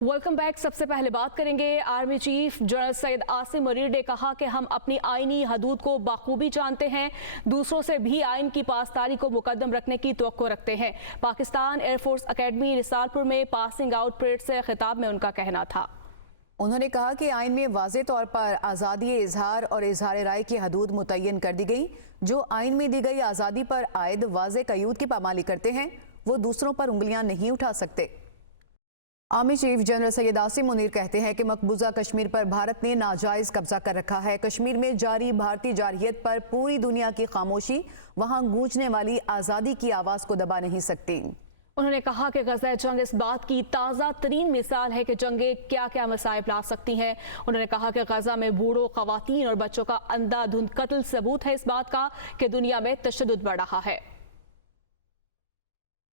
Welcome back. सबसे पहले बात करेंगे army chief general Syed Asim Munir ने कहा कि हम अपनी आईनी हदूद को बाखूबी जानते हैं, दूसरों से भी आइन की पासदारी को मुकद्दम रखने की तवक्को रखते हैं। पाकिस्तान एयरफोर्स अकेडमी रिसालपुर में पासिंग आउट परेड से खिताब में उनका कहना था। उन्होंने कहा कि आइन में वाज़े तौर पर आज़ादी इजहार और इजहार राय की हदूद मुतय्यन कर दी गई। जो आइन में दी गई आज़ादी पर आयद वाज़े कयूद की पामाली करते हैं वो दूसरों पर उंगलियां नहीं उठा सकते। Army chief general Syed Asim Munir कहते हैं कि मकबूजा कश्मीर पर भारत ने नाजायज कब्जा कर रखा है। कश्मीर में जारी भारतीय जारहियत पर पूरी दुनिया की खामोशी वहां गूंजने वाली आज़ादी की आवाज़ को दबा नहीं सकती। उन्होंने कहा कि गज़ा जंग इस बात की ताज़ा तरीन मिसाल है कि जंगें क्या क्या मसाइब ला सकती हैं। उन्होंने कहा कि गज़ा में बूढ़ों, ख़वातीन और बच्चों का अंधाधुंध कत्ल सबूत है इस बात का कि दुनिया में तशद्दुद बढ़ रहा है।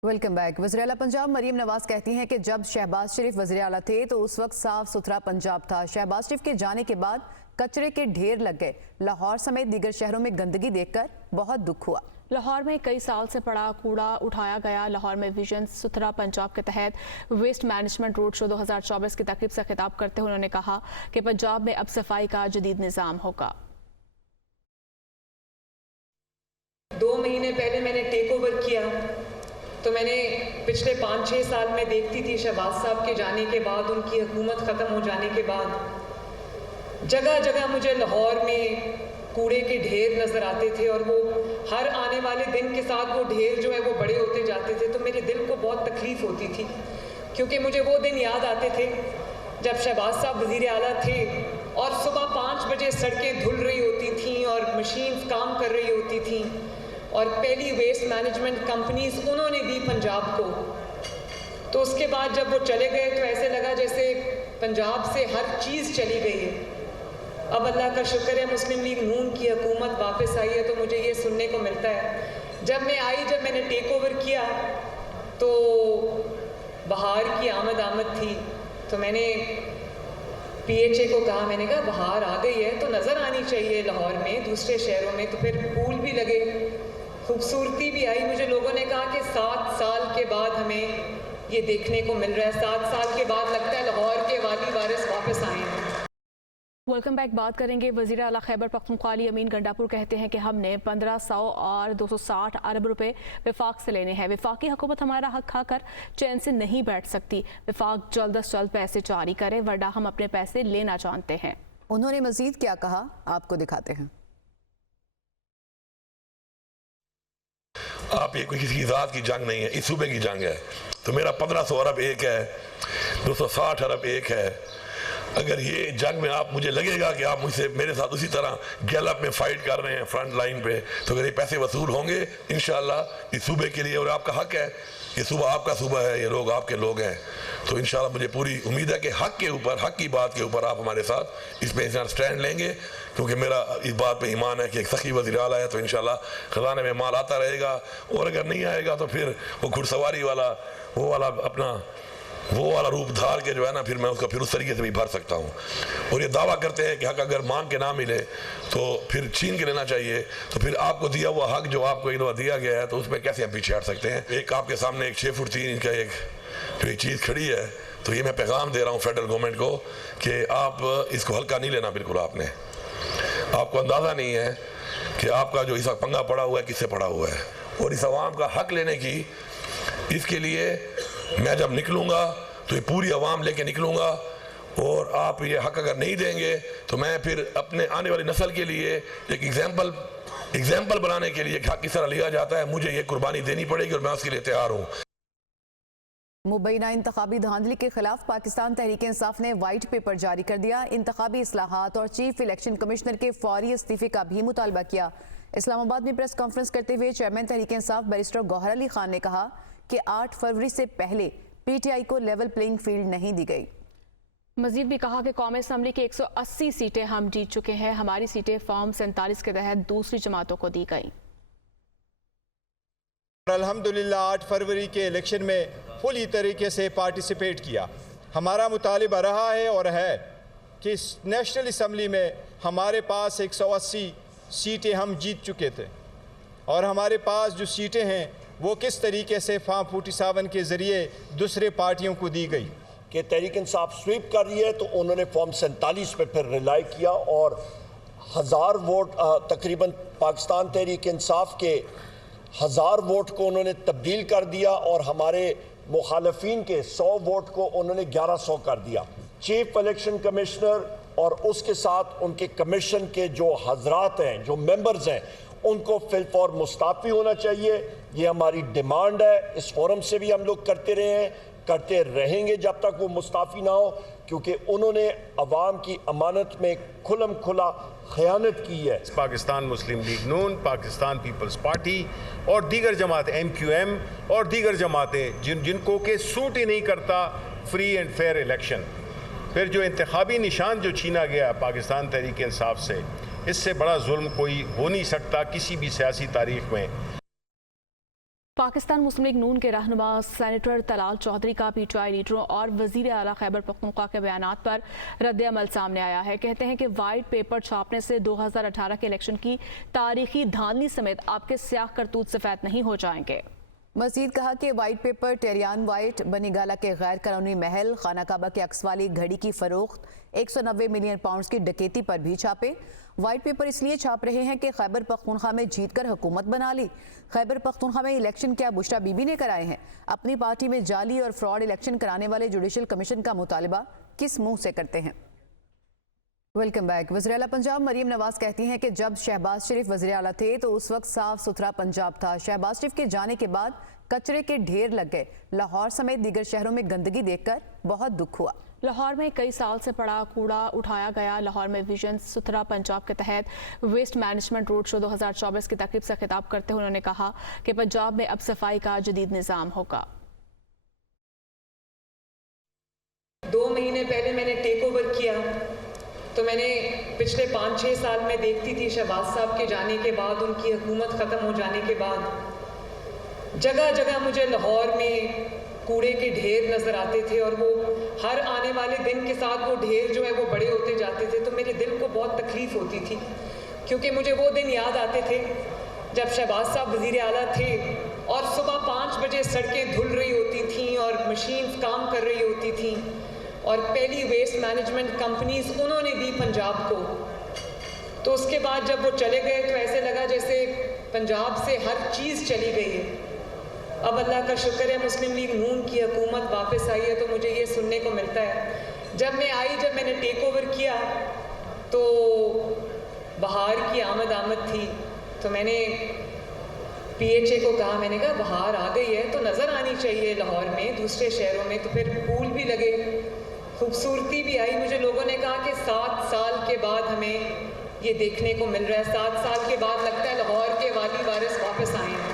Welcome back. वज़ीर आला पंजाब मरीम नवाज कहती हैं कि जब शहबाज शरीफ वज़ीर आला थे तो उस वक्त साफ सुथरा पंजाब था। शहबाज शरीफ के जाने के बाद कचरे के ढेर लग गए। लाहौर समेत दीगर शहरों में गंदगी देखकर बहुत दुख हुआ। लाहौर में कई साल से पड़ा कूड़ा उठाया गया। लाहौर में विजन सुथरा पंजाब के तहत वेस्ट मैनेजमेंट रोड शो 2024 की तकरीब से खिताब करते हुए उन्होंने कहा कि पंजाब में अब सफाई का जदीद निज़ाम होगा। 2 महीने पहले मैंने टेक ओवर किया तो मैंने पिछले 5-6 साल में देखती थी शहबाज साहब के जाने के बाद, उनकी हुकूमत ख़त्म हो जाने के बाद जगह जगह मुझे लाहौर में कूड़े के ढेर नज़र आते थे और वो हर आने वाले दिन के साथ वो ढेर जो है वो बड़े होते जाते थे। तो मेरे दिल को बहुत तकलीफ़ होती थी क्योंकि मुझे वो दिन याद आते थे जब शहबाज साहब वज़ीर आला थे और सुबह 5 बजे सड़कें धुल रही होती थीं और मशीन्स काम कर रही होती थीं और पहली वेस्ट मैनेजमेंट कंपनीज उन्होंने दी पंजाब को। तो उसके बाद जब वो चले गए तो ऐसे लगा जैसे पंजाब से हर चीज़ चली गई है। अब अल्लाह का शुक्र है मुस्लिम लीग नून की हुकूमत वापस आई है तो मुझे ये सुनने को मिलता है जब मैंने टेक ओवर किया तो बहार की आमद थी। तो मैंने PHA को कहा, मैंने कहा बहार आ गई है तो नज़र आनी चाहिए लाहौर में, दूसरे शहरों में। तो फिर फूल भी लगे, खूबसूरती भी आई। मुझे लोगों ने कहा कि 7 साल के बाद हमें ये देखने को मिल रहा है। 7 साल के बाद लगता है लाहौर के वाली वारिस वापस आए हैं। Welcome back. बात करेंगे वज़ीर आला खैबर पख्तूनख्वा अमीन गंडापुर कहते हैं कि हमने 1500 और 260 अरब रुपए विफाक से लेने हैं। विफाकी हुकूमत हमारा हक खाकर चैन से नहीं बैठ सकती। विफाक जल्द अज जल्द पैसे जारी करे वरना हम अपने पैसे लेना जानते हैं। उन्होंने मजीद क्या कहा आपको दिखाते हैं। आप ये कोई किसी ज़ात की जंग नहीं है, इस सूबे की जंग है। तो मेरा 1500 अरब एक है, 260 अरब एक है। अगर ये जंग में आप मुझे लगेगा कि आप मुझसे मेरे साथ उसी तरह गैलअप में फाइट कर रहे हैं फ्रंट लाइन पे, तो अगर ये पैसे वसूल होंगे इंशाल्लाह इस सूबे के लिए, और आपका हक है, ये सूबा आपका सूबा है, ये लोग आपके लोग हैं, तो इंशाल्लाह मुझे पूरी उम्मीद है कि हक के ऊपर, हक की बात के ऊपर आप हमारे साथ इस पर स्टैंड लेंगे। क्योंकि मेरा इस बात पे ईमान है कि एक सखी वज़ीर आला है तो इंशाल्लाह खजाने में माल आता रहेगा। और अगर नहीं आएगा तो फिर वो घुड़सवारी वाला वो वाला रूप धार के जो है ना, फिर मैं उसका फिर उस तरीके से भी भर सकता हूँ। और ये दावा करते हैं कि हक अगर मांग के ना मिले तो फिर छीन के लेना चाहिए। तो फिर आपको दिया हुआ हक जो आपको इन दिया गया है तो उसमें कैसे हम पीछे हट सकते हैं। एक आपके सामने एक 6 फुट 3 इंच का एक जो ये चीज़ खड़ी है, तो ये मैं पैगाम दे रहा हूँ फेडरल गवर्नमेंट को कि आप इसको हल्का नहीं लेना। बिल्कुल आपको अंदाज़ा नहीं है कि आपका जो इस पंगा पड़ा हुआ है किससे पड़ा हुआ है। और इस अवाम का हक लेने की, इसके लिए मैं जब निकलूँगा तो ये पूरी आवाम लेके निकलूँगा। और आप ये हक अगर नहीं देंगे तो मैं फिर अपने आने वाली नस्ल के लिए एक एग्जाम्पल बनाने के लिए हक किस तरह लिया जाता है, मुझे ये कुर्बानी देनी पड़ेगी और मैं उसके लिए तैयार हूँ। मुबैना इंतखाबी धांधली के खिलाफ पाकिस्तान तहरीक इंसाफ ने वाइट पेपर जारी कर दिया। इंतखाबी इस्लाहात और चीफ इलेक्शन कमिश्नर के फौरी इस्तीफे का भी मुतालबा किया। इस्लामाबाद में प्रेस कॉन्फ्रेंस करते हुए चेयरमैन तहरीक इंसाफ बैरिस्टर गौहर अली खान ने कहा कि 8 फरवरी से पहले PTI को लेवल प्लेइंग फील्ड नहीं दी गई। मजीद भी कहा कि कौमी असम्बली की 180 सीटें हम जीत चुके हैं। हमारी सीटें फॉर्म 47 के तहत दूसरी जमातों को दी गई। अल्हम्दुलिल्लाह 8 फरवरी के इलेक्शन में फुली तरीके से पार्टिसिपेट किया। हमारा मुतालिबा रहा है और है कि नेशनल असम्बली में हमारे पास 180 सीटें हम जीत चुके थे और हमारे पास जो सीटें हैं वो किस तरीके से फॉर्म 47 के ज़रिए दूसरे पार्टियों को दी गई। कि तहरीक इंसाफ स्वीप कर रही है, तो उन्होंने फॉर्म 47 पे फिर रिलाई किया और 1000 वोट तकरीबन पाकिस्तान तहरीक इंसाफ के 1000 वोट को उन्होंने तब्दील कर दिया और हमारे मुखालफीन के 100 वोट को उन्होंने 1100 कर दिया। चीफ इलेक्शन कमिश्नर और उसके साथ उनके कमीशन के जो हजरात हैं, जो मेंबर्स हैं, उनको फिलफौर मुस्ताफ़ी होना चाहिए। ये हमारी डिमांड है, इस फोरम से भी हम लोग करते रहे हैं, करते रहेंगे जब तक वो मुस्ताफ़ी ना हो, क्योंकि उन्होंने अवाम की अमानत में खुलम खुला खयानत की है। पाकिस्तान मुस्लिम लीग नून, पाकिस्तान पीपल्स पार्टी और दीगर जमात MQM और दीगर जमातें जिनको के सूट ही नहीं करता फ्री एंड फेयर इलेक्शन, फिर जो इंतखाबी निशान जो छीना गया पाकिस्तान तहरीक इंसाफ से, इससे बड़ा जुल्म कोई हो नहीं सकता किसी भी सियासी तारीख में। पाकिस्तान मुस्लिम लीग नून के रहनुमा सेनेटर तलाल चौधरी का PTI लीडरों और वजीर आला खैबर पख्तूनख्वा के बयानात पर रद्द-ए-अमल सामने आया है। कहते हैं कि वाइट पेपर छापने से 2018 के इलेक्शन की तारीखी धांधली समेत आपके स्याह करतूत सफेद नहीं हो जाएंगे। मजीद कहा कि वाइट पेपर टेरियान वाइट, बनी गाला के गैर कानूनी महल, खाना काबा के अक्स वाली घड़ी की फरोख्त, 190 मिलियन पाउंड की डकैती पर भी छापे। वाइट पेपर इसलिए छाप रहे हैं कि खैबर पख्तूनख्वा में जीतकर हुकूमत बना ली। खैबर पख्तूनख्वा में इलेक्शन क्या बुशरा बीबी ने कराए हैं? अपनी पार्टी में जाली और फ्रॉड इलेक्शन कराने वाले जुडिशल कमीशन का मुतालबा किस मुंह से करते हैं? Welcome back. वज़ीर आला पंजाब मरीम नवाज कहती हैं कि जब शहबाज शरीफ वज़ीर आला थे तो उस वक्त साफ सुथरा पंजाब था। शहबाज शरीफ के जाने के बाद कचरे के ढेर लग गए। लाहौर समेत दीगर शहरों में गंदगी देखकर बहुत दुख हुआ। लाहौर में कई साल से पड़ा कूड़ा उठाया गया। लाहौर में विजन सुथरा पंजाब के तहत वेस्ट मैनेजमेंट रोड शो 2024 की तकरीब से खिताब करते हुए उन्होंने कहा कि पंजाब में अब सफाई का जदीद निज़ाम होगा। 2 महीने पहले मैंने टेक ओवर किया तो मैंने पिछले 5-6 साल में देखती थी शहबाज साहब के जाने के बाद, उनकी हुकूमत ख़त्म हो जाने के बाद जगह जगह मुझे लाहौर में कूड़े के ढेर नज़र आते थे और वो हर आने वाले दिन के साथ वो ढेर जो है वो बड़े होते जाते थे। तो मेरे दिल को बहुत तकलीफ़ होती थी, क्योंकि मुझे वो दिन याद आते थे जब शहबाज साहब वज़ीर आला थे और सुबह 5 बजे सड़कें धुल रही होती थीं और मशीन काम कर रही होती थीं और पहली वेस्ट मैनेजमेंट कंपनीज उन्होंने दी पंजाब को। तो उसके बाद जब वो चले गए तो ऐसे लगा जैसे पंजाब से हर चीज़ चली गई है। अब अल्लाह का शुक्र है मुस्लिम लीग नून की हुकूमत वापस आई है, तो मुझे ये सुनने को मिलता है जब मैंने टेक ओवर किया तो बहार की आमद थी। तो मैंने PHA को कहा, मैंने कहा बहार आ गई है तो नज़र आनी चाहिए लाहौर में, दूसरे शहरों में। तो फिर फूल भी लगे, खूबसूरती भी आई। मुझे लोगों ने कहा कि 7 साल के बाद हमें ये देखने को मिल रहा है। 7 साल के बाद लगता है लाहौर के वाली वारिस वापस आए हैं।